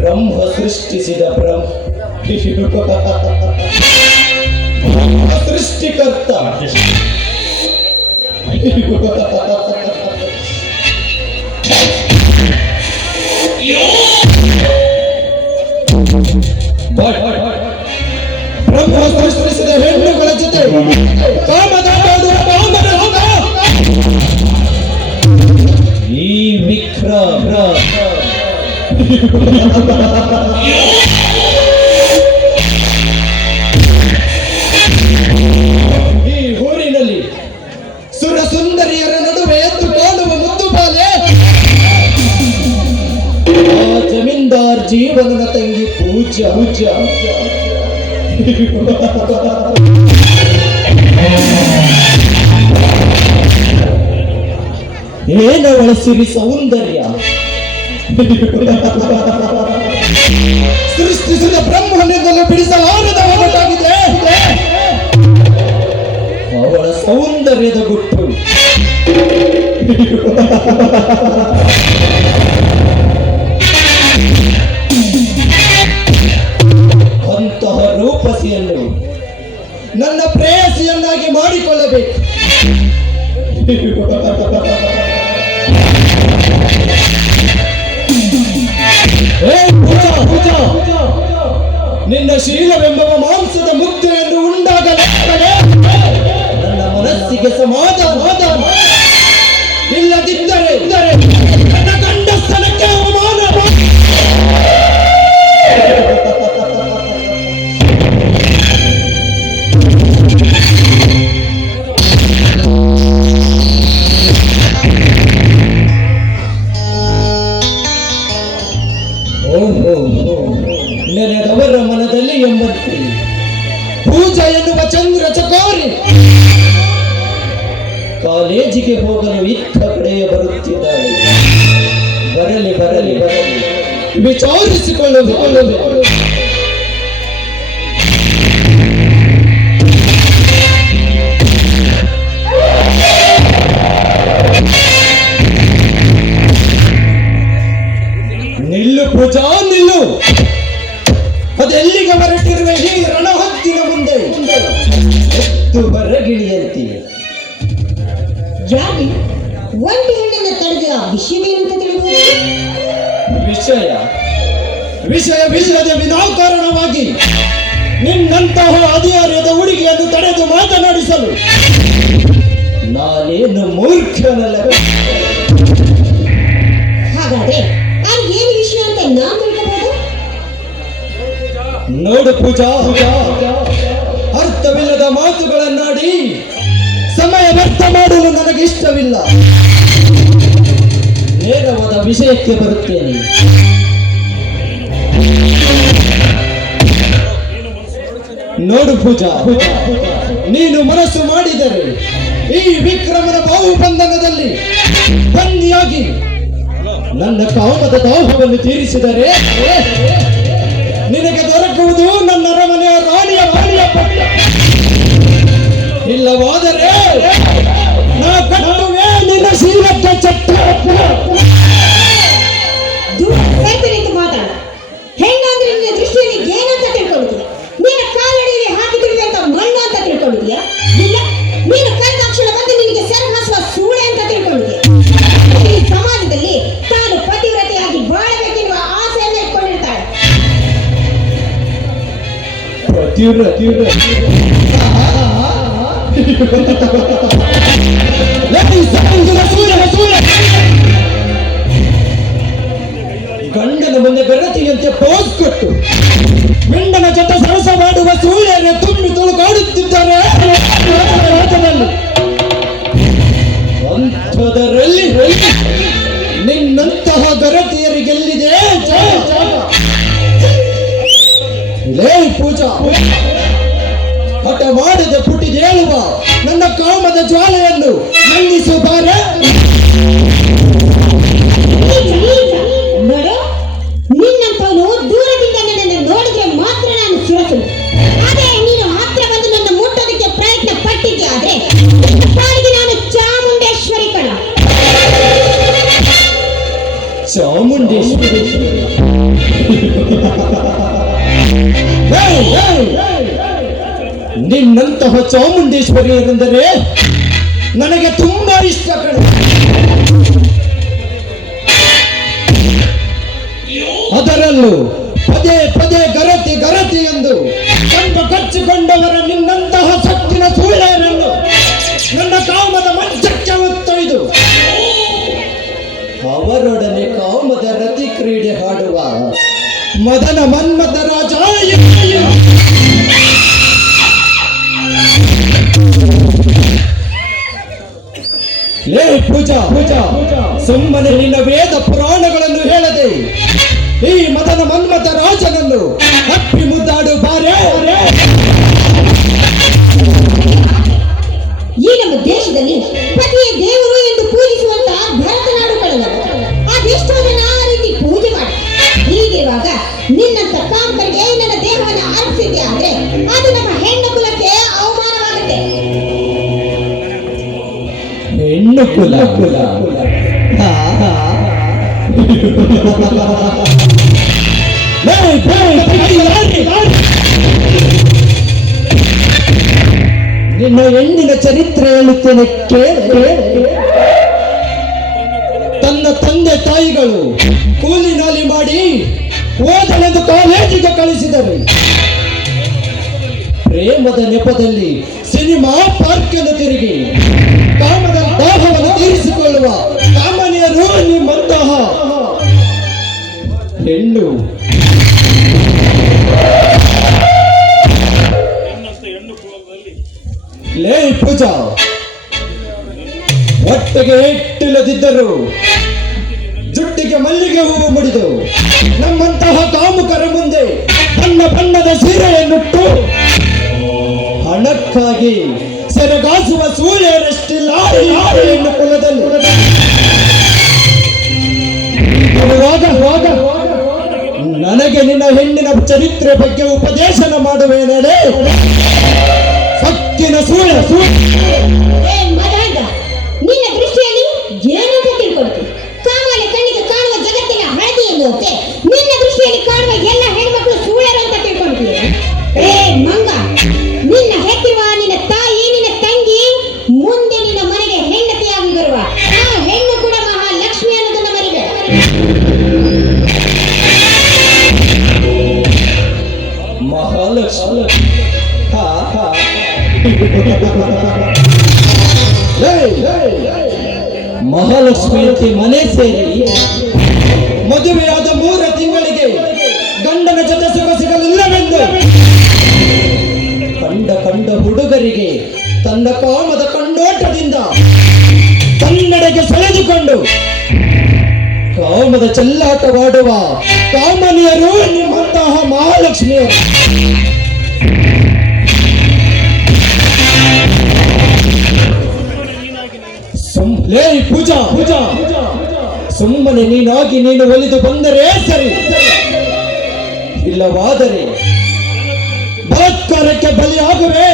ಬ್ರಹ್ಮ ಸೃಷ್ಟಿಸಿದ ಸೃಷ್ಟಿಕರ್ತ ಬ್ರಹ್ಮ ಸೃಷ್ಟಿಸಿದ ಹೆಣ್ಣುಗಳ ಜೊತೆ ಈ ವಿಕ್ರಮ ಈ ಊರಿನಲ್ಲಿ ಸುರ ಸುಂದರಿಯರ ನಡುವೆ ಎದ್ದು ಕಾಣುವ ಮುದ್ದು ಬಾಲೆ ಆ ಜಮೀನ್ದಾರ್ ಜೀವನದ ತಂಗಿ ಪೂಜ್ಯ ಏನವಳ ಸಿರಿ ಸೌಂದರ್ಯ ಸೃಷ್ಟಿಸಿದ ಬ್ರಹ್ಮನಿಂದಲೂ ಬಿಡಿಸಲಾರದ ಒಗಟಾಗಿದೆ ಅವಳ ಸೌಂದರ್ಯದ ಗುಟ್ಟು. ಅಂತಹ ರೂಪಸಿಯನ್ನು ನನ್ನ ಪ್ರೇಯಸಿಯನ್ನಾಗಿ ಮಾಡಿಕೊಳ್ಳಬೇಕು. ನಿನ್ನ ಶೀಲವೆಂಬ ಮಾಂಸದ ಮುದ್ದೆಯನ್ನು ಉಂಡಾಗಲೇ ನನ್ನ ಮನಸ್ಸಿಗೆ ಸಮಾಧಾನ, ಇಲ್ಲದಿದ್ದರೆ ನನ್ನ ಗಂಡಸ್ತನಕ್ಕೆ ಅವಮಾನ. ನೆನೆದವರ ಮನದಲ್ಲಿ ಎಂಬಂತೆ ಪೂಜಾ ಎನ್ನುವ ಚಂದ್ರ ಚಕೋರಿ ಕಾಲೇಜಿಗೆ ಹೋಗಲು ಇತ್ತ ಕಡೆಯೇ ಬರುತ್ತಿದ್ದಾಳೆ. ಬರಲಿ ವಿಚಾರಿಸಿಕೊಳ್ಳಲು. ನಿಲ್ಲು ಪೂಜಾ, ನಿಲ್ಲು. ಅದೆಲ್ಲಿಗೆ ಹೊರಟಿರುವ ಈ ರಣಹದ್ದಿನ ಮುಂದೆ ಎತ್ತು ಹೊರಗಿಳಿಯಂತೆ. ಯಾಕೆ ಒಂಟಿ ಹೆಣ್ಣನ್ನು ತಡೆದ ವಿಷಯವೇನಂತ ತಿಳಿಯುವುದು? ವಿಷಯವಿಲ್ಲದೆ ವಿನಾಕಾರಣವಾಗಿ ನಿನ್ನಂತಹ ಅಧಿಕಾರದ ಹುಡುಗಿಯನ್ನು ತಡೆದು ಮಾತನಾಡಿಸಲು ನಾನೇನು ಮೂರ್ಖನಲ್ಲ. ಹಾಗಾದ್ರೆ ಏನು ವಿಷಯ ಅಂತ ನಾನು ತಿಳ್ಕೋಬಹುದು? ನೋಡು ಪೂಜಾ, ಅರ್ಥವಿಲ್ಲದ ಮಾತುಗಳನ್ನಾಡಿ ಸಮಯ ವ್ಯರ್ಥ ಮಾಡಲು ನನಗೆ ಇಷ್ಟವಿಲ್ಲ. ನೇರವಾದ ವಿಷಯಕ್ಕೆ ಬರುತ್ತೇನೆ. ನೋಡು ಪೂಜಾ, ನೀನು ಮನಸ್ಸು ಮಾಡಿದರೆ ಈ ವಿಕ್ರಮನ ಬಾಹುಬಂಧನದಲ್ಲಿ ಬಂದಿಯಾಗಿ ನನ್ನ ಕಾಮದ ದಾಹವನ್ನು ತೀರಿಸಿದರೆ ನಿನಗೆ ದೊರಕುವುದು ನನ್ನ ಅರಮನೆಯ ರಾಣಿಯ ಪಟ್ಟ. ಇಲ್ಲವಾದರೆ ನಾ ಕಟ್ಟುವೆ ನಿನ್ನ ಶೀಲಕ್ಕೆ ಚಟ್ಟ. ಮಾತಾಡ ಹೆಣ್ಣಾದ್ರೆ ನಿನ್ನ ದೃಷ್ಟಿಯಲ್ಲಿ ಏನಂತ ತಿಳ್ಕೊಂಡಿದ್ಯಾ? ನಿನ್ನ ಕಾಲಡಿಯಲ್ಲಿ ಹಾಕಿದ್ರಿ ಅಂತ ಮಣ್ಣು ಅಂತ ತಿಳ್ಕೊಂಡಿದ್ಯಾ? ಇಲ್ಲ, ನೀನು ಕೈದಾಕ್ಷಣ ಬಂದು ನಿನಗೆ ಸೆರಹಾಸುವ ಸೂಳೆ ಅಂತ ತಿಳ್ಕೊಂಡಿದ್ಯಾ? ಈ ಸಮಾಜದಲ್ಲಿ ತಾನು ಪತಿವ್ರತೆಯಾಗಿ ಬಾಳಬೇಕೆನ್ನುವ ಆಸೆಯನ್ನು ಇಟ್ಕೊಂಡಿರ್ತಾಳೆ. ಗಂಡನ ಮುಂದೆ ಗಣತಿಯಂತೆ ಪೋಸ್ ಕೊಟ್ಟು ಮಿಂಡನ ಜೊತೆ ಸರಸ ಮಾಡುವ ಸೂರ್ಯನ ತುಂಬಿ ತುಳುಕಾಡುತ್ತಿದ್ದಾರೆ. ಅಂಥದರಲ್ಲಿ ನಿನ್ನಂತಹ ಗರತಿಯರಿಗೆಲ್ಲಿದೆ ಜಾಗ? ಲೇ ಪೂಜಾ, ಹಠ ಮಾಡದೆ ಪುಟಿದೇಳುವ ನನ್ನ ಕಾಮದ ಜ್ವಾಲೆಯನ್ನು ನಂದಿಸುತ್ತಾರೆ. ನೋಡು, ನಿನ್ನಂತವನು ದೂರದಿಂದ ನನ್ನನ್ನು ನೋಡಿದ್ರೆ ಮಾತ್ರ ನಾನು ಸುರಸು. ಅದೇ ನೀನು ಹತ್ರ ಬಂದು ನನ್ನ ಮುಟ್ಟೋದಕ್ಕೆ ಪ್ರಯತ್ನ ಪಟ್ಟಿದ್ದೆ ಆದ್ರೆ ನಾನು ಚಾಮುಂಡೇಶ್ವರಿ ಕಣ. ನಿನ್ನಂತಹ ಚಾಮುಂಡೇಶ್ವರಿಯರೆಂದರೆ ನನಗೆ ತುಂಬಾ ಇಷ್ಟ ಕಣ. ಅದರಲ್ಲೂ ಪದೇ ಪದೇ ಗರತಿ ಗರತಿ ಎಂದು ಕಂಬ ಕಚ್ಚಿಕೊಂಡವರ ನಿನ್ನಂತಹ ಸತ್ತಿನ ಸೂಳೆಯರನ್ನು ನನ್ನ ಕಾಮದ ಮಂಚಕ್ಕೆ ಒತ್ತೊಯ್ದು ಅವರೊಡನೆ ಕಾಮದ ರತಿ ಕ್ರೀಡೆ ಹಾಡುವ ಮದನ ಮನ್ಮಥ ರಾಜ. ಲೇ ಪೂಜಾ ಪೂಜಾ, ಸುಮ್ಮನೆ ನಿನ್ನ ವೇದ ಪುರಾಣಗಳನ್ನು ಹೇಳದೆ ಈ ಮದನ ಮನ್ಮಥ ರಾಜನನ್ನು ಹಪ್ಪಿ ಮುದ್ದಾಡು ಬಾರೆ. ಈ ನಮ್ಮ ದೇಶದಲ್ಲಿ ಪತಿಯೇ ದೇವರು ಎಂದು ಪೂಜಿಸುವಂತ ಭರತನಾಡುಗಳನ್ನು ಅದೆಷ್ಟೋ ಜನ ಆ ರೀತಿ ಪೂಜೆ ಮಾಡಿ ಹೀಗಿರುವಾಗ ನಿನ್ನಂತ ಕಾಮಕರಿಗೆ ನನ್ನ ದೇಹವನ್ನು ಅರ್ಪಿಸಿದೆ ಆದ್ರೆ ಅದು ನಮ್ಮ ಹೆಣ್ಣು ಕುಲಕ್ಕೆ ಅವಮಾನವಾಗುತ್ತೆ. ಹೆಣ್ಣು ಕುಲ ನಿನ್ನ ಹೆಣ್ಣಿನ ಚರಿತ್ರೆ ಹೇಳುತ್ತೇನೆ ಕೇಳಿ. ತನ್ನ ತಂದೆ ತಾಯಿಗಳು ಕೂಲಿ ನಾಲಿ ಮಾಡಿ ಓದಲೆಂದು ಕಾಲೇಜಿಗೆ ಕಳಿಸಿದರು. ಪ್ರೇಮದ ನೆಪದಲ್ಲಿ ಸಿನಿಮಾ ಪಾರ್ಕ್ ಅನ್ನು ತಿರುಗಿ ಕಾಮದ ದಾಹವನ್ನು ತೀರಿಸಿಕೊಳ್ಳುವ ಕಾಮನಿಯರು ನಿಮ್ಮಂತಹ ಹೆಣ್ಣು. ಲೇ ಪೂಜಾ, ಹೊಟ್ಟೆಗೆ ಇಟ್ಟಿಲ್ಲದಿದ್ದರು ಜುಟ್ಟಿಗೆ ಮಲ್ಲಿಗೆ ಹೂವು ಮುಡಿದು ನಮ್ಮಂತಹ ಕಾಮುಕರ ಮುಂದೆ ಬಣ್ಣ ಬಣ್ಣದ ಸೀರೆಯನ್ನುಟ್ಟು ಹಣಕ್ಕಾಗಿ ಸೆರಗಾಸುವ ಸೂಳೆಯರಷ್ಟಿಲ್ಲ ಹೆಣ್ಣು ಕುಲದಲ್ಲಿ. ನನಗೆ ನಿನ್ನ ಹೆಣ್ಣಿನ ಚರಿತ್ರೆ ಬಗ್ಗೆ ಉಪದೇಶನ ಮಾಡುವೇನೇ ಸಕ್ಕಿನ ಸೂಳೆ. ನಿನ್ನ ದೃಷ್ಟಿಯಲ್ಲಿ ಏನಂತ ತಿಳ್ಕೊಳ್ತೀನಿ? ಕಾಮನ ಕಣ್ಣಿಗೆ ಕಾಣುವ ಜಗತ್ತಿನ ಹಳದಿ ಎನ್ನುವಂತೆ ನಿನ್ನ ದೃಷ್ಟಿಯಲ್ಲಿ ಕಾಣುವ ಎಲ್ಲ ಹೆಣ್ಮಕ್ಳು ಸೂಳೆರು ಅಂತ ತಿಳ್ಕೊಳ್ತೀಯ. ಏ ಮಂಗ, ನಿನ್ನ ಹೆತ್ತಿರುವ ನಿನ್ನ ತಾಯಿ ನಿನ್ನ ತಂಗಿ ಮುಂದೆ ನಿನ್ನ ಮನೆಗೆ ಹೆಂಡತಿಯಾಗಿ ಬರುವ ಆ ಹೆಣ್ಣು ಕೂಡ ಮಹಾಲಕ್ಷ್ಮಿ ಅನ್ನೋದನ್ನ ಮರಿಬೇಡ. ಮಹಾಲಕ್ಷ್ಮಿ ಮಹಾಲಕ್ಷ್ಮಿ ಅಂತಿ ಮನೆ ಸೇರಿ ಮದುವೆಯಾದ 3 ತಿಂಗಳಿಗೆ ಗಂಡನ ಜೊತೆ ಸುಖ ಸಿಗಲಿಲ್ಲವೆಂದು ಕಂಡ ಹುಡುಗರಿಗೆ ತನ್ನ ಕಾಮದ ಕಣ್ಣೋಟದಿಂದ ಕನ್ನಡೆಗೆ ಸೆಳೆದುಕೊಂಡು ಕಾಮದ ಚೆಲ್ಲಾಟವಾಡುವ ಕಾಮನಿಯರು ನಿಮ್ಮಂತಹ ಮಹಾಲಕ್ಷ್ಮಿಯರು. ಲೇ ಪೂಜಾ ಪೂಜಾ, ಸುಮ್ಮನೆ ನೀನಾಗಿ ನೀನು ಒಲಿದು ಬಂದರೆ ಸರಿ, ಇಲ್ಲವಾದರೆ ಬಲಾತ್ಕಾರಕ್ಕೆ ಬಲಿಯಾಗುವೆ.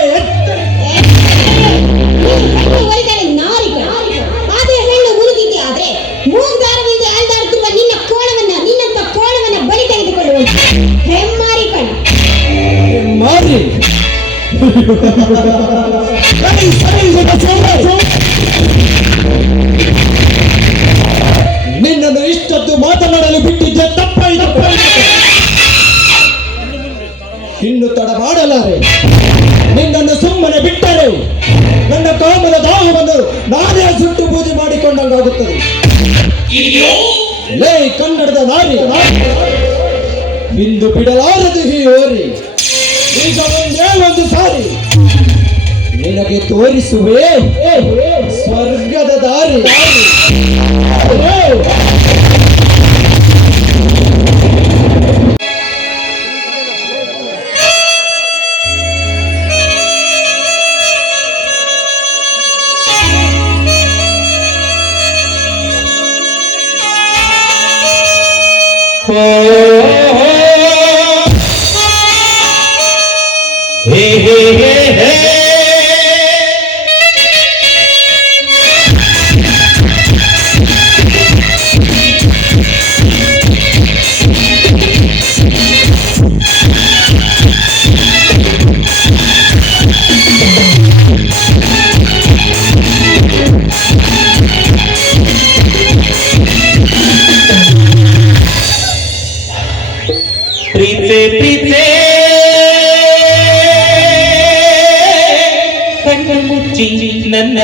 ಆದ್ರೆ ಹೆಣ್ಣು ಮುರಿದಿದ್ದೆ ಆದ್ರೆ ಮೂಗ್ದಾರವಿಲ್ಲದೆ ಅಲ್ದಾಡುತ್ತಿರುವ ನಿನ್ನಂತ ಕೋಣವನ್ನ ಬಲಿ ತೆಗೆದುಕೊಳ್ಳುವ ಹೆಮ್ಮಾರಿ ಕಣ. ಮಾರಿ ನಿನ್ನನ್ನು ಇಷ್ಟೊತ್ತು ಮಾತನಾಡಲು ಬಿಟ್ಟಿದ್ದೆ ತಪ್ಪಾಯಿತು. ಇನ್ನು ತಡ ಮಾಡಲಾರೆ. ನಿನ್ನನ್ನು ಸುಮ್ಮನೆ ಬಿಟ್ಟರೆ ನನ್ನ ಕಾಮದ ದಾಹವನ್ನು ನಾನೇ ಸುಟ್ಟು ಬೂದಿ ಮಾಡಿಕೊಂಡಂಗಾಗುತ್ತದೆ. ಲೇ ಕನ್ನಡದ ನಾರಿ, ಇಂದು ಬಿಡಲಾರದು ಈ ಓರಿ. ಈಗ ಒಂದೇ ಒಂದು ಸಾರಿ ನಿನಗೆ ತೋರಿಸುವೆ ಸ್ವರ್ಗದ ದಾರಿ. ಪ್ರೀತೆ ಪ್ರೀತೆ ಕಣ್ಣು ಮುಚ್ಚಿ ನನ್ನ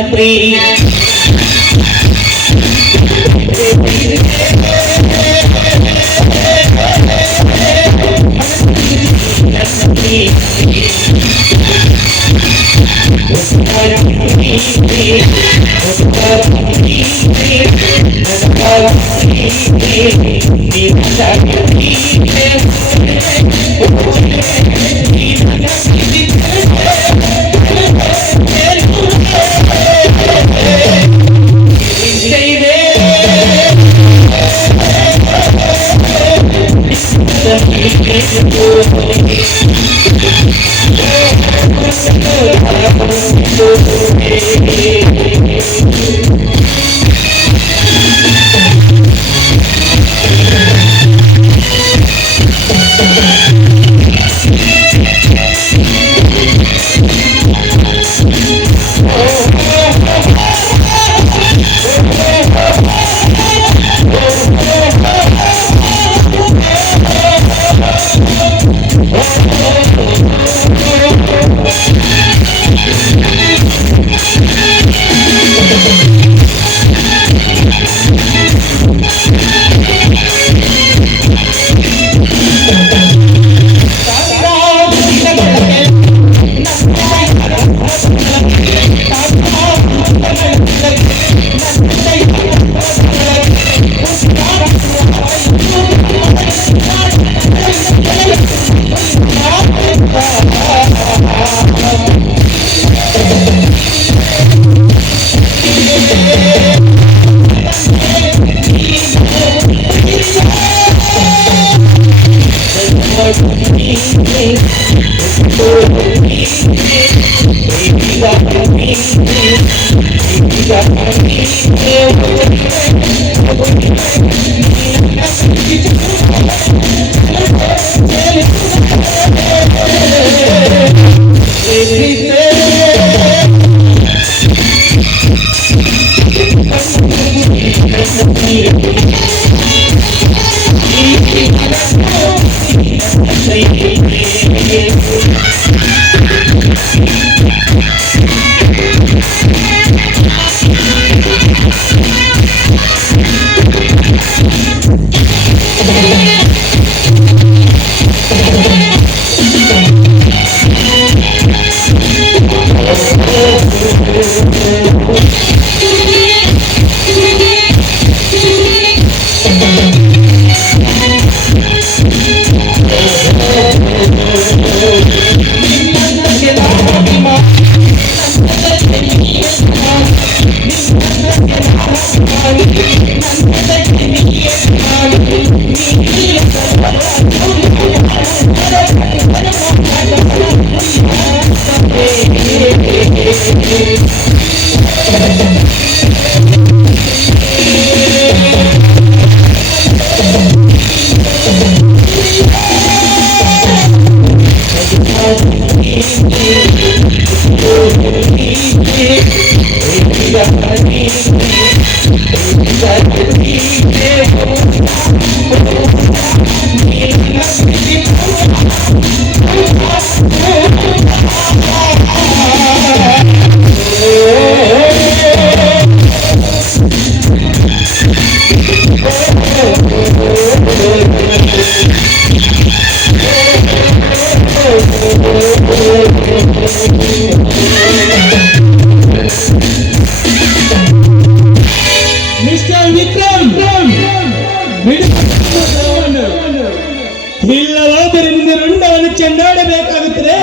ಇಲ್ಲವಾದರೆ ನಿನ್ನ ರುಂಡವನ್ನು ಚೆಂಡಾಡಬೇಕಾಗುತ್ತದೆ.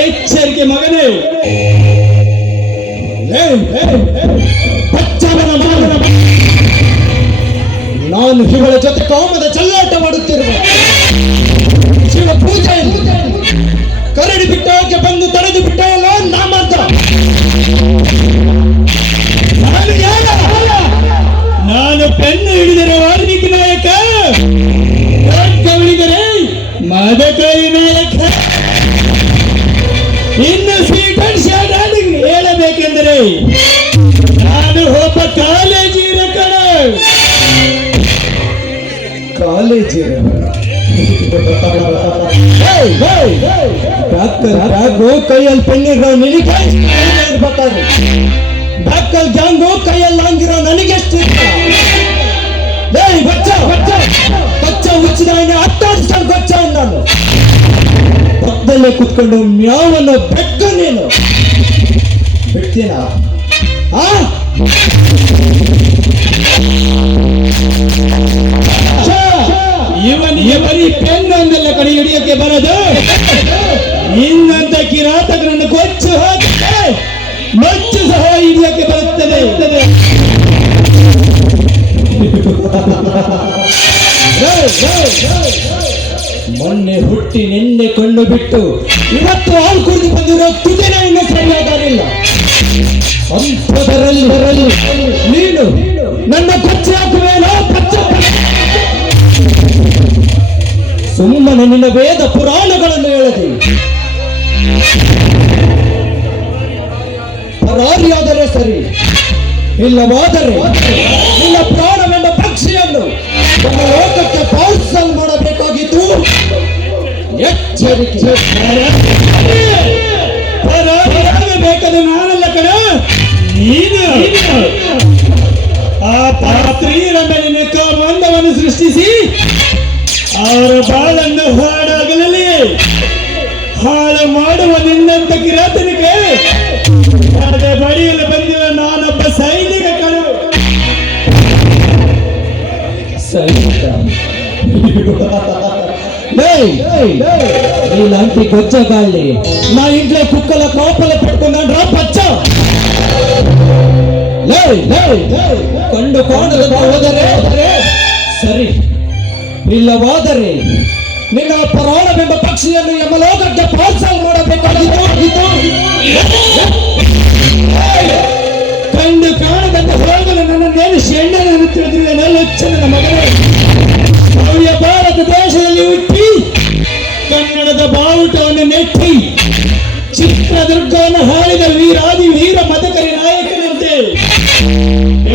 ಎಚ್ಚರಿಕೆ ಮಗನೇ. ನಾನು ಇವಳ ಜೊತೆ ಕಾಮದ ಚೆಲ್ಲಾಟ ಮಾಡುತ್ತಿರುವ ಶಿವ ಪೂಜೆ ಕರಡಿ ಬಿಟ್ಟಕ್ಕೆ ಬಂದು ತಡೆದು ಬಿಟ್ಟವಲ್ಲ ನಾಮಂತ. ನಾನು ಯಾರ? ನಾನು ಪೆನ್ನು ಹಿಡಿದರೆ ವಾಲ್ಮೀಕಿ ನಾಯಕ, ಹಿಡಿದರೆ ಮದಕರಿ ನಾಯಕ. ಇನ್ನು ಸ್ವೀಟ್ ಅಂಡ್ ಶಾರ್ಟ್ ಹೇಳಬೇಕೆಂದರೆ ನಾನು ಒಬ್ಬ ಕಾಲೇಜಿನ ಕಣ. ಕಾಲೇಜಿನ ಬ್ಯಾಗು ಕೈಯಲ್ಲಿ ಪೆಣ್ಣಿರೋ ನಿನಗೆ ಇರ್ಬೇಕಾದ್ರೆ ಬ್ಯಾಕಲ್ ಗ್ಯಾಂಗು ಕೈಯಲ್ಲಿ ಹಂಗಿರೋ ನನಗೆಷ್ಟು ಕೊಚ್ಚ ಹುಚ್ಚಿದ ಅಟ್ಟಾಡಿಸ್ಕೊಂಡು ಕೊಚ್ಚ ನಾನು ಪಕ್ಕದಲ್ಲೇ ಕುತ್ಕೊಂಡು ಮ್ಯಾವನ್ನು ಬೆಕ್ಕ ನೀನು ಬಿಡ್ತೀನ ಇವನಿಗೆ ಬರೀ ಪೆನ್ ಒಂದೆಲ್ಲ ಕಡೆ ಹಿಡಿಯಕ್ಕೆ ಬರೋದು ಇನ್ನಂತ ಕಿರಾತಕರನ್ನು ಕೊಚ್ಚು ಹಾಕಿದ್ರೆ ಮಚ್ಚು ಸಹ ಹಿಡಿಯಕ್ಕೆ ಬರುತ್ತದೆ. ಮೊನ್ನೆ ಹುಟ್ಟಿ ನಿನ್ನೆ ಕೊಂಡು ಬಿಟ್ಟು ಇವತ್ತು ಹಾಲು ಕುಡಿದು ಬಂದಿರೋ ತುದಿನ ಇನ್ನೂ ಸರಿಯಾಗಿಲ್ಲ. ಅಂಥದರಲ್ಲಿ ನೀನು ನನ್ನ ಕೊಚ್ಚಿ ಹಾಕುವೇನೋ ಸುಮ್ಮನೆ ನಿನ್ನ ವೇದ ಪುರಾಣಗಳನ್ನು ಹೇಳದೆ ಪರಾರಿಯಾದರೆ ಸರಿ, ಇಲ್ಲವಾದರೆ ನಿನ್ನ ಪ್ರಾಣವೆಂಬ ಪಕ್ಷಿಯನ್ನು ನಮ್ಮ ಲೋಕಕ್ಕೆ ಪಾರ್ಸಲ್ ಮಾಡಬೇಕಾಗಿತ್ತು. ಎಚ್ಚರಿಕೆ. ಪರಾರಿಯಾಗಬೇಕಾದ್ರೆ ನಾನಲ್ಲ ಕಣ, ನೀನು. ಆ ಪಾತ್ರೀರ ಮೇಲೆ ಕಾಮಂದವನ್ನು ಸೃಷ್ಟಿಸಿ ಅವರ ಬಾಳನ್ನು ಹಾಡಾಗಲೇ ಹಾಳು ಮಾಡುವ ನಿನ್ನಂತ ಕಿರಾತನಿಗೆ ಅದೇ ಬಡಿಯಲು ಬಂದಿರುವ ನಾನೊಬ್ಬ ಸೈನಿಕ ಕಣು. ಸೈನಿಕ ನೀನಂತಿ ಕೊಚ್ಚಗಾಳಿ ನಾ ಇಂಟ್ಲೆ ಕುಕ್ಕಲ ಕೋಪಲ ಪಡ್ಕೊಂಡ್ರ ಪಚ್ಚ ಕಂಡು ಕಾಣದ ಹೋದರೆ ಸರಿ, ಇಲ್ಲವಾದರೆ ನಿನ್ನ ಪರಾಣವೆಂಬ ಪಕ್ಷಿಯನ್ನು ಯಮಲೋಕಕ್ಕೆ ಪಾರ್ಸಲ್ ಮಾಡಬೇಕಾಗಿತ್ತು. ಕಂಡು ಕಾಣದಂತೆ ಹೋಗಲು ನನ್ನನ್ನೇನು ಶೆಣ್ಣನನ್ನು ತಿಳಿದಿದೆ. ನನ್ನ ಮಗನೇ, ಭವ್ಯ ಭಾರತ ದೇಶದಲ್ಲಿ ಹುಟ್ಟಿ ಕನ್ನಡದ ಬಾವುಟವನ್ನು ನೆಟ್ಟಿ ಚಿತ್ರದುರ್ಗವನ್ನು ಹಾಡಿದ ವೀರಾದಿ ವೀರ ಮದಕರಿ ನಾಯಕನಂತೆ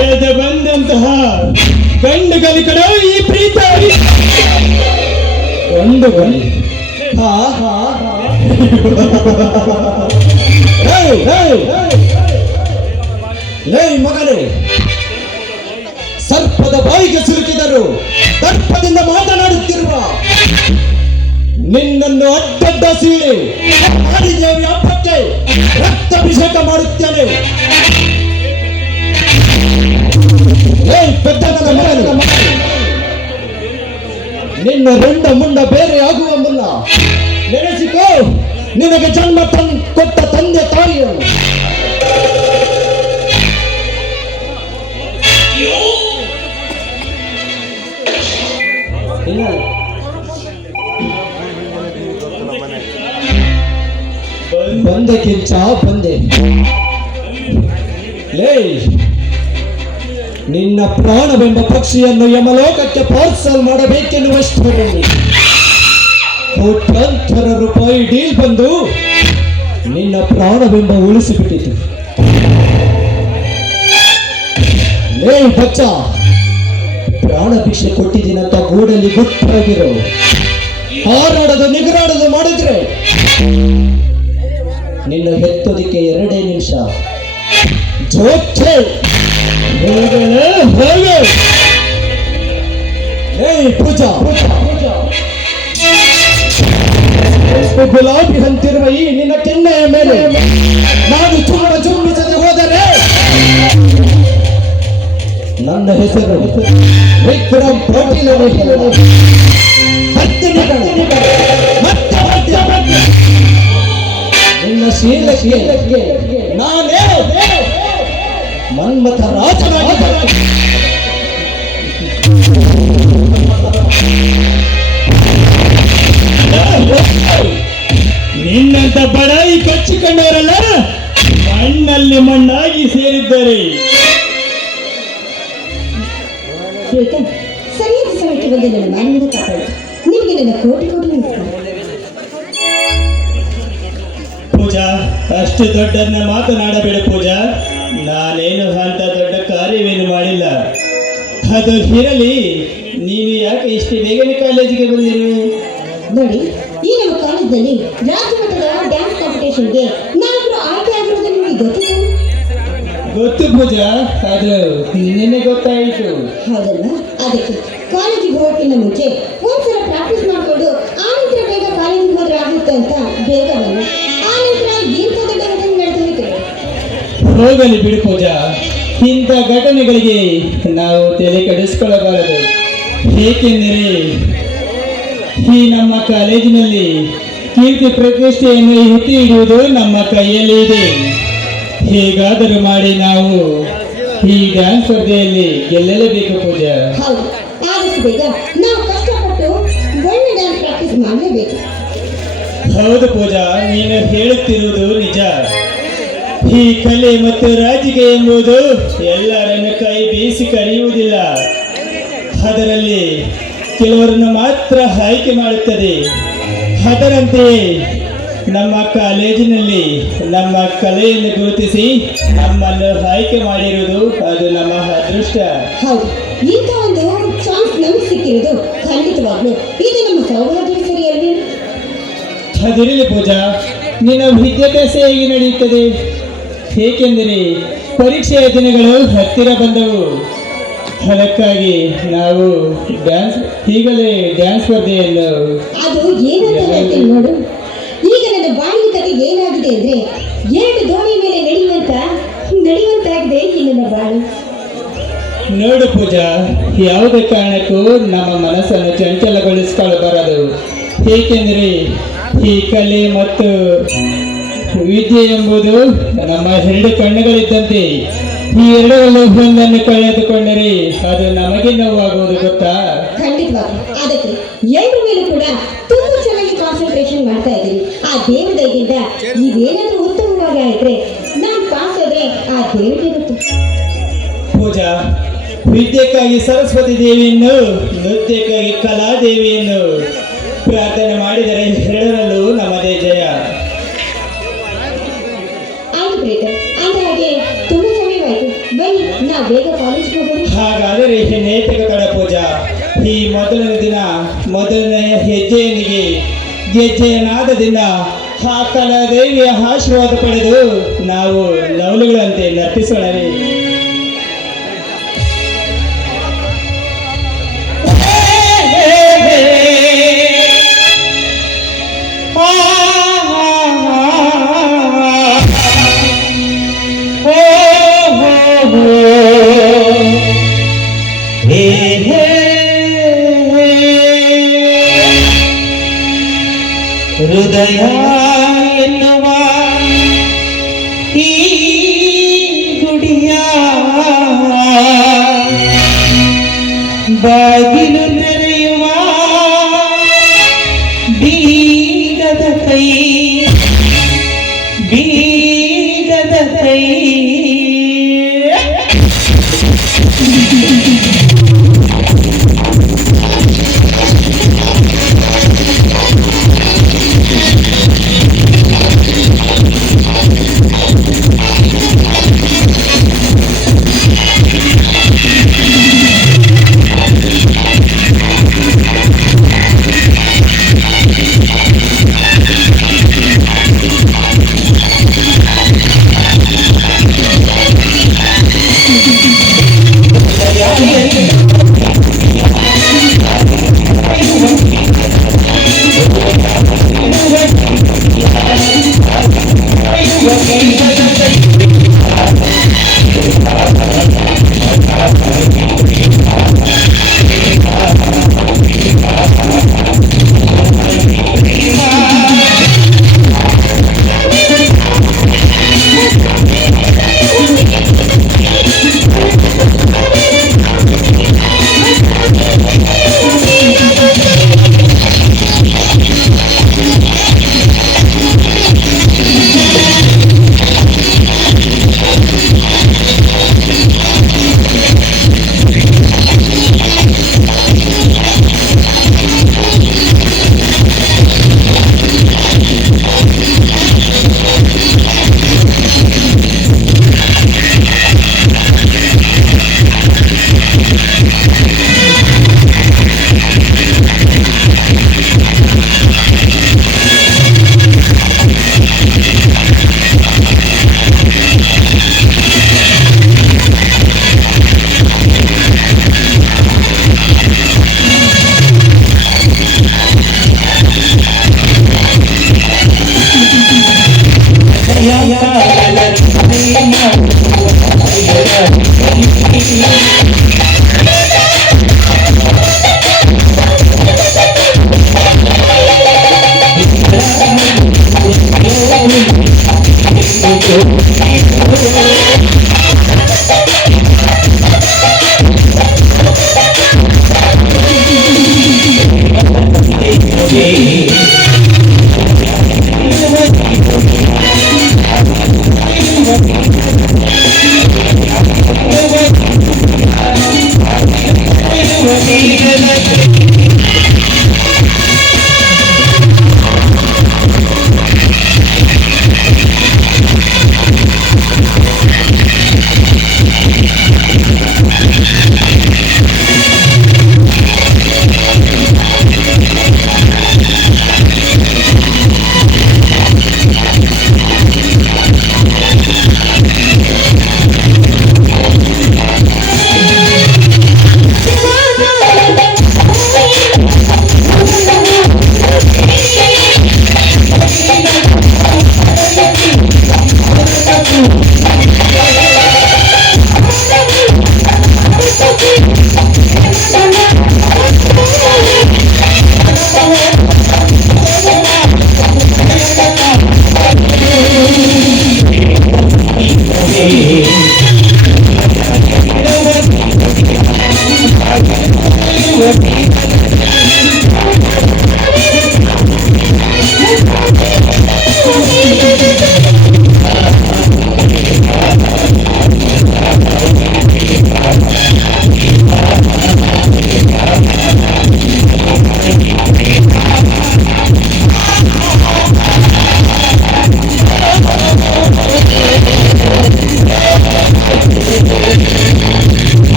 ಎಳೆದು ಬಂದಂತಹ ಗಂಡು ಗಲಿ ಕಡೆ ಈ ಪ್ರೀತ ಒಂದು ಗಲಿ. ಮಗನೇ, ಸರ್ಪದ ಬಾಯಿಗೆ ಸಿಲುಕಿದರು ದರ್ಪದಿಂದ ಮಾತನಾಡುತ್ತಿರುವ ನಿನ್ನನ್ನು ಅಡ್ಡಡ್ಡ ಸೀಳಿ ಆದಿದೇವಿ ಹಬ್ಬಕ್ಕೆ ರಕ್ತಾಭಿಷೇಕ ಮಾಡುತ್ತೇನೆ. ನಿನ್ನ ರೆಂಡ ಮುಂಡ ಬೇರೆ ಆಗುವ ಮುನ್ನ ನೆನೆಸಿಕೋ ನಿನಗೆ ಜನ್ಮ ಕೊಟ್ಟ ತಂದೆ ತಾಯಿಯನ್ನು. ಬಂದೆ ಕಿಂಚ ಬಂದೆ. ನಿನ್ನ ಪ್ರಾಣವೆಂಬ ಪಕ್ಷಿಯನ್ನು ಯಮಲೋಕಕ್ಕೆ ಪಾರ್ಸಲ್ ಮಾಡಬೇಕೆನ್ನುವಷ್ಟರಲ್ಲಿ ಕೋಟ್ಯಾಂತರ ರೂಪಾಯಿ ಡೀಲ್ ಬಂದು ನಿನ್ನ ಪ್ರಾಣವೆಂಬ ಉಳಿಸಿಬಿಟ್ಟಿತು. ಬಚ್ಚ, ಪ್ರಾಣ ಭಿಕ್ಷೆ ಕೊಟ್ಟಿದ್ದೀನಂತ ಗೂಡಲ್ಲಿ ಗುಟ್ಟಾಗಿರೋ ಹಾರಾಡೋದು ನಿಗರಾಡೋದು ಮಾಡಿದ್ರೆ ನಿನ್ನ ಹೆತ್ತೋದಿಕ್ಕೆ 2 ನಿಮಿಷ. ಜೋಕೆ ಪೂಜಾ, ಗುಲಾಬಿ ಅಂತಿರುವ ಈ ನಿನ್ನ ಕೆನ್ನೆಯ ಮೇಲೆ ನಾನು ಚುಂಬಿಸದೆ ಹೋದರೆ ನನ್ನ ಹೆಸರು ವಿಕ್ರಮ್ ಪಾಟೀಲ್. ನಿನ್ನ ಶೀಲಕ್ಕೆ ನಾನೇ ಮನ್ಮಥ ರಾಜನಾಗಿ ನಿನ್ನಂತ ಬಡಾಯಿ ಕಚ್ಚಿಕೊಂಡವರಲ್ಲ ಮಣ್ಣಲ್ಲಿ ಮಣ್ಣಾಗಿ ಸೇರಿದ್ದಾರೆ. ಸರಿಯಾದ ಸಮಯಕ್ಕೆ ಬಂದು ನನ್ನ ಮಾನವೀಯತೆ ಕಾಪಾಡಿ ನಿಮಗೆ ನನ್ನ ಕೋಟಿ ಕೋಟಿ ನಮಸ್ಕಾರ. ಪೂಜಾ, ಅಷ್ಟು ದೊಡ್ಡನ್ನ ಮಾತನಾಡಬೇಡ ಪೂಜಾ. ನಾನೇನು ಅಂತ ದೊಡ್ಡ ಕಾರ್ಯವೇನು ಮಾಡಿಲ್ಲ. ಅದು ಇರಲಿ, ನೀನು ಯಾಕೆ ಇಷ್ಟು ಬೇಗನೆ ಕಾಲೇಜಿಗೆ ಬಂದಿರುವೆ? ನೋಡಿ, ಈ ನಮ್ಮ ಕಾಲೇಜಿನಲ್ಲಿ ರಾಜ್ಯ ಮಟ್ಟದ ಡ್ಯಾನ್ಸ್ ಕಾಂಪಿಟೇಷನ್ಗೆ ನಾವಿಬ್ರು ಆಯ್ಕೆ ಆಗಿರೋದು ನಿಮಗೆ ಗೊತ್ತಿಲ್ಲ? ಗೊತ್ತು ಪೂಜಾ, ಅದು ನಿನ್ನೆ ಗೊತ್ತಾಯಿತು. ಹೌದಲ್ಲ, ಅದಕ್ಕೆ ಕಾಲೇಜಿಗೆ ಹೋಗೋಕ್ಕಿಂತ ಮುಂಚೆ ಒಂದ್ಸಲ ಪ್ರಾಕ್ಟೀಸ್ ಮಾಡಿಕೊಂಡು ಆನಂತರ ಬೇಗ ಕಾಲೇಜಿಗೆ ಹೋದ್ರೆ ಆಗುತ್ತೆ ಅಂತ ಬೇಗ ಬಂದು ಆನಂತರ ಇಂಥ ದೊಡ್ಡ ಘಟನೆ ನಡೆದೋಯ್ತು. ಹೋಗಲಿ ಬಿಡು ಪೂಜಾ, ಇಂಥ ಘಟನೆಗಳಿಗೆ ನಾವು ತಲೆ ಕೆಡಿಸ್ಕೊಳ್ಳಬಾರದು. ಏಕೆಂದರೆ ಈ ನಮ್ಮ ಕಾಲೇಜಿನಲ್ಲಿ ಕೀರ್ತಿ ಪ್ರತಿಷ್ಠೆಯನ್ನು ಎತ್ತಿ ಹಿಡಿಯುವುದು ನಮ್ಮ ಕೈಯಲ್ಲಿ ಇದೆ. ಹೇಗಾದರೂ ಮಾಡಿ ನಾವು ಈ ಡ್ಯಾನ್ಸ್ ಸ್ಪರ್ಧೆಯಲ್ಲಿ ಗೆಲ್ಲಲೇಬೇಕು ಪೂಜಾ. ಹೌದು, ಆದಷ್ಟು ಬೇಗ ನಾವು ಕಷ್ಟಪಟ್ಟು ಒಳ್ಳೆ ಡ್ಯಾನ್ಸ್ ಪ್ರಾಕ್ಟೀಸ್ ಮಾಡಲೇಬೇಕು. ಹೌದು ಪೂಜಾ, ನೀನು ಹೇಳುತ್ತಿರುವುದು ನಿಜ. ಈ ಕಲೆ ಮತ್ತು ರಾಜಕೀಯ ಎಂಬುದು ಎಲ್ಲರನ್ನು ಕೈ ಬೀಸಿ ಕರೆಯುವುದಿಲ್ಲ. ಅದರಲ್ಲಿ ಕೆಲವರನ್ನು ಮಾತ್ರ ಆಯ್ಕೆ ಮಾಡುತ್ತದೆ. ಅದರಂತೆಯೇ ನಮ್ಮ ಕಾಲೇಜಿನಲ್ಲಿ ನಮ್ಮ ಕಲೆಯನ್ನು ಗುರುತಿಸಿ ನಮ್ಮನ್ನು ಆಯ್ಕೆ ಮಾಡಿರುವುದು ಅದು ನಮ್ಮ ಅದೃಷ್ಟ. ಹೌದು, ಇಂಥ ಒಂದು ಚಾನ್ಸ್ ನಮಗೆ ಸಿಕ್ಕಿರೋದು ಖಂಡಿತವಾಗ್ಲೂ ಇದು ನಮ್ಮ ಸೌಭಾಗ್ಯ, ಸರಿಯಲ್ವೇ? ಅದಿರಲಿ ಪೂಜಾ, ನಿನ್ನ ವಿದ್ಯಾಭ್ಯಾಸ ಹೇಗೆ ನಡೆಯುತ್ತದೆ? ಏಕೆಂದರೆ ಪರೀಕ್ಷೆಯ ದಿನಗಳು ಹತ್ತಿರ ಬಂದವು. ಅದಕ್ಕಾಗಿ ನಾವು ಈಗಲೇ ಡ್ಯಾನ್ಸ್ ಸ್ಪರ್ಧೆಯನ್ನು ಅದು ಏನಂತ ಹೇಳ್ತೀನಿ ನೋಡು. ಈಗ ನನ್ನ ಬಾಯಿನ ಕತೆ ಏನಾಗಿದೆ ಅಂದ್ರೆ 2 ದೋಣಿ ಮೇಲೆ ನಡೆಯುವಂತಾಗಿದೆ ಈ ನನ್ನ ಬಾಳು. ನೋಡು ಪೂಜಾ, ಯಾವುದೇ ಕಾರಣಕ್ಕೂ ನಮ್ಮ ಮನಸ್ಸನ್ನು ಚಂಚಲಗೊಳಿಸಿಕೊಳ್ಳಬಾರದು. ಏಕೆಂದರೆ ಈ ಕಲೆ ಮತ್ತು ವಿದ್ಯೆ ಎಂಬುದು ನಮ್ಮ 2 ಕಣ್ಣುಗಳಿದ್ದಂತೆ. ಈ 2ರಲ್ಲಿ ಒಂದನ್ನು ಕಳೆದುಕೊಂಡರೆ ಅದು ನಮಗೆ ನೋವಾಗುವುದು ಗೊತ್ತಾ? ಖಂಡಿತವಾಗಿ. ಅದಕ್ಕೆ 2 ಮೇಲೂ ಕೂಡ ತುಂಬಾ ಚೆನ್ನಾಗಿ ಕಾನ್ಸಂಟ್ರೇಷನ್ ಮಾಡ್ತಾ ಇದ್ದೀನಿ. ಆ ದೇವ್ರ ದಯದಿಂದ ಇದೇನಾದ್ರೂ ಉತ್ತಮವಾಗಿ ಆಯ್ತ್ರೆ ನಾನು ಪಾಸ್ ಆದ್ರೆ ಆ ದೇವ್ರಿಗೆ ಗೊತ್ತು. ಪೂಜಾ, ವಿದ್ಯೆಕ್ಕಾಗಿ ಸರಸ್ವತಿ ದೇವಿಯನ್ನು, ನೃತ್ಯಕ್ಕಾಗಿ ಕಲಾದೇವಿಯನ್ನು ಪ್ರಾರ್ಥನೆ ಮಾಡಿದರೆ 2ರಲ್ಲೂ ನಮ್ಮದೇ ಜಯ. ಆಯ್ತು ಪ್ರೀತ, ಹಾಗೆ ತುಂಬಾ ಸಮಯವಾಯ್ತು, ಬನ್ನಿ ನಾವು ಬೇಗ ಕಾಲೇಜ್ಗೆ ಹೋಗೋಣ. ಹಾಗಾದರೆ ನೇತಿಕ ತಡ ಪೂಜಾ. ಈ ಮೊದಲನೇ ದಿನ ಮೊದಲನೆಯ ಹೆಜ್ಜೆಯನಿಗೆ ಗೆಜ್ಜೆಯ ನಾದದಿಂದ ಆ ಕಲಾದೇವಿಯ ಆಶೀರ್ವಾದ ಪಡೆದು ನಾವು ಲವಲುಗಳಂತೆ ನರ್ತಿಸೋಣವೇ. ಹೃದಯ ಎನ್ನುವ ಈ ಗುಡಿಯ ಬಾಗಿಲು ನೆರೆಯುವ ಬೀಗದ ಕೈ, ಬೀಗದ ಕೈ.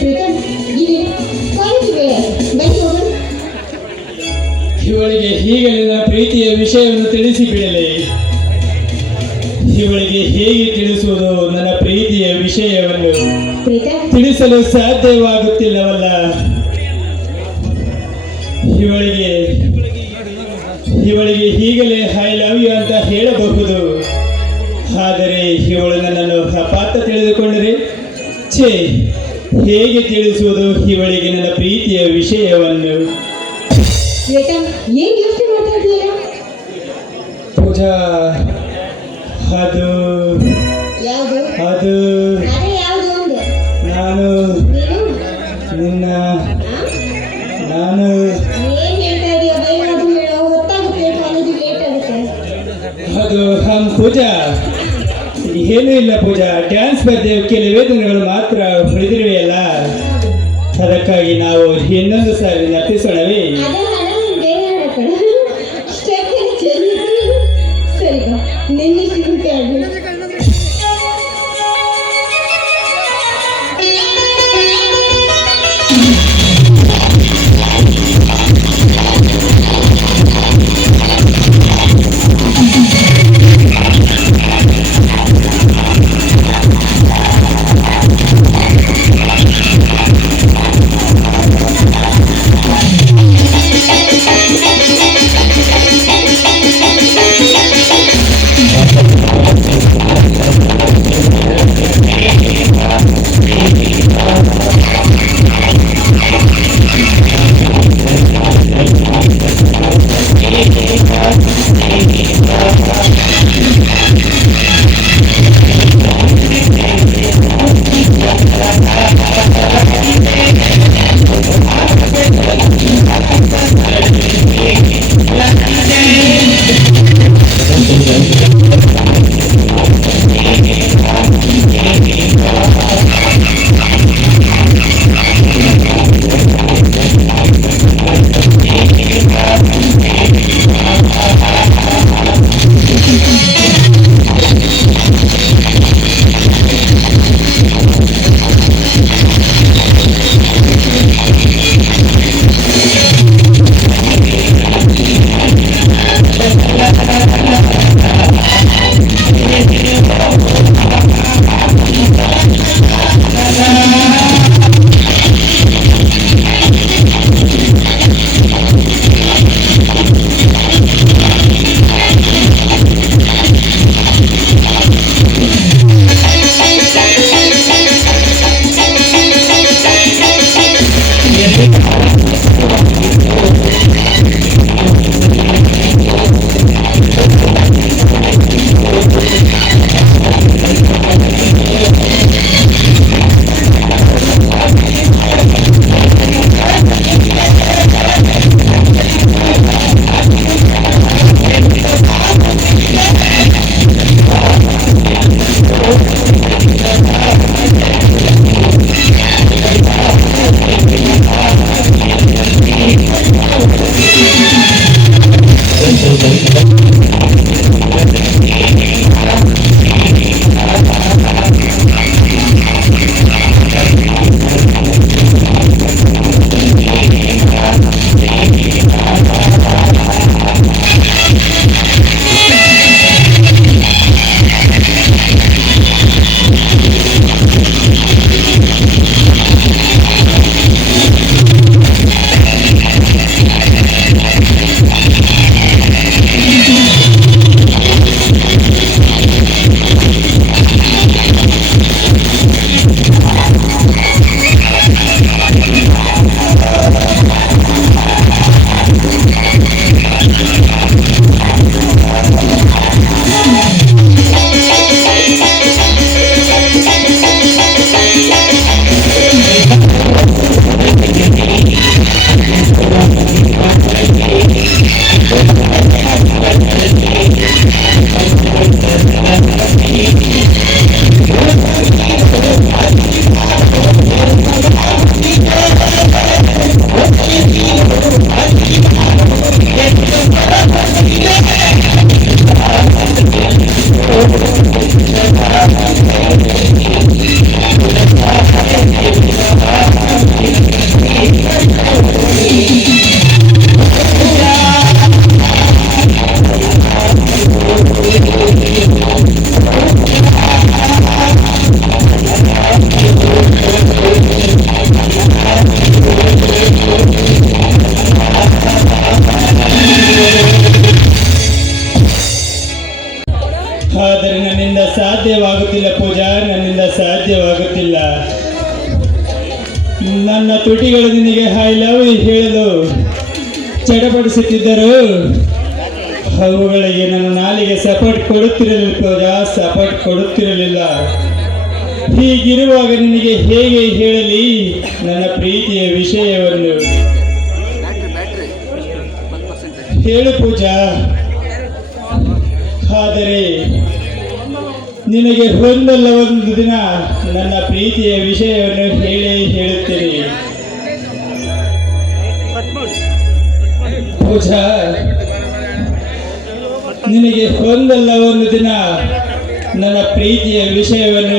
ಪ್ರೀತಮ್ ಇಲ್ಲಿ ಕಾಲೇಜ್ ವೇಳೆ ಬನ್ನಿ ಹೋಗೋಣ. ಇವಳಿಗೆ ಹೀಗೆ ನನ್ನ ಪ್ರೀತಿಯ ವಿಷಯವನ್ನು ತಿಳಿಸಿ ಬಿಡಲೆ. ಇವಳಿಗೆ ಹೇಗೆ ತಿಳಿಸುವುದು ನನ್ನ ಪ್ರೀತಿಯ ವಿಷಯವನ್ನು ಪ್ರೀತಮ್ ತಿಳಿಸಲು ಸಾಧ್ಯವಾಗುತ್ತಿಲ್ಲವಲ್ಲ. ಇವಳಿಗೆ ಈಗಲೇ ಐ ಲವ್ ಯು ಅಂತ ಹೇಳಬಹುದು. ಆದರೆ ಇವಳು ನನ್ನನ್ನು ಅಪಾರ್ಥ ತಿಳಿದುಕೊಂಡರೆ ಛೇ, ಹೇಗೆ ತಿಳಿಸುವುದು ಇವಳಿಗೆ ನನ್ನ ಪ್ರೀತಿಯ ವಿಷಯವನ್ನು? ಪ್ರೀತಮ್ ಏನ್ ಯೋಚನೆ ಮಾಡ್ತಾ ಇದೀಯಾ? ಪೂಜಾ, ಅದು ಯಾವುದು ಅದು ಅದೇ ಯಾವುದು ಒಂದು ನಾನು ನೀನು ನಿನ್ನ ಆ? ನಾನು ಏನ್ ಹೇಳ್ತಾ ಇದೀಯ? ಬೇಗ ಅದು ಹೇಳು, ಹೊತ್ತಾಗುತ್ತೆ, ಕಾಲೇಜಿಗೆ ಲೇಟ್ ಆಗುತ್ತೆ. ಅದು ಪೂಜಾ, ಏನೂ ಇಲ್ಲ ಪೂಜಾ. ಡ್ಯಾನ್ಸ್ ಸ್ಪರ್ಧೆ ಕೆಲವೇ ದಿನಗಳು ಮಾತ್ರ ಉಳಿದಿರುವೆಯಲ್ಲ, ಅದಕ್ಕಾಗಿ ನಾವು ಇನ್ನೊಂದು ಸಾರಿ ನರ್ತಿಸೋಣವೇ? ಅದೇ ಹಾಡು ಬೇರೆ ಹಾಡು ಕಣೆ. ಸ್ಟೆಪ್ ಎಲ್ಲ ಚೆಲ್ಲಿ. ಸರಿ ಬಾ, ನಿನ್ನೆ ಸಿಗುತ್ತೆ ಅದು. ನನ್ನ ತುಟಿಗಳು ನಿನಗೆ ಐ ಲವ್ ಯು ಹೇಳಲು ಚಡಪಡಿಸುತ್ತಿದ್ದರು ಅವುಗಳಿಗೆ ನನ್ನ ನಾಲಿಗೆ ಸಪೋರ್ಟ್ ಕೊಡುತ್ತಿರಲಿಲ್ಲ ಪೂಜಾ, ಸಪೋರ್ಟ್ ಕೊಡುತ್ತಿರಲಿಲ್ಲ. ಹೀಗಿರುವಾಗ ನಿನಗೆ ಹೇಗೆ ಹೇಳಲಿ ನನ್ನ ಪ್ರೀತಿಯ ವಿಷಯವನ್ನು? ಹೇಳು ಪೂಜಾ. ಆದರೆ ನಿನಗೆ ಒಂದಲ್ಲ ಒಂದು ದಿನ ನನ್ನ ಪ್ರೀತಿಯ ವಿಷಯವನ್ನು ಹೇಳುತ್ತೇನೆ ಪೂಜಾ. ನಿನಗೆ ಒಂದಲ್ಲ ಒಂದು ದಿನ ನನ್ನ ಪ್ರೀತಿಯ ವಿಷಯವನ್ನು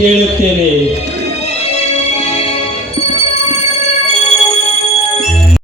ಹೇಳುತ್ತೇನೆ.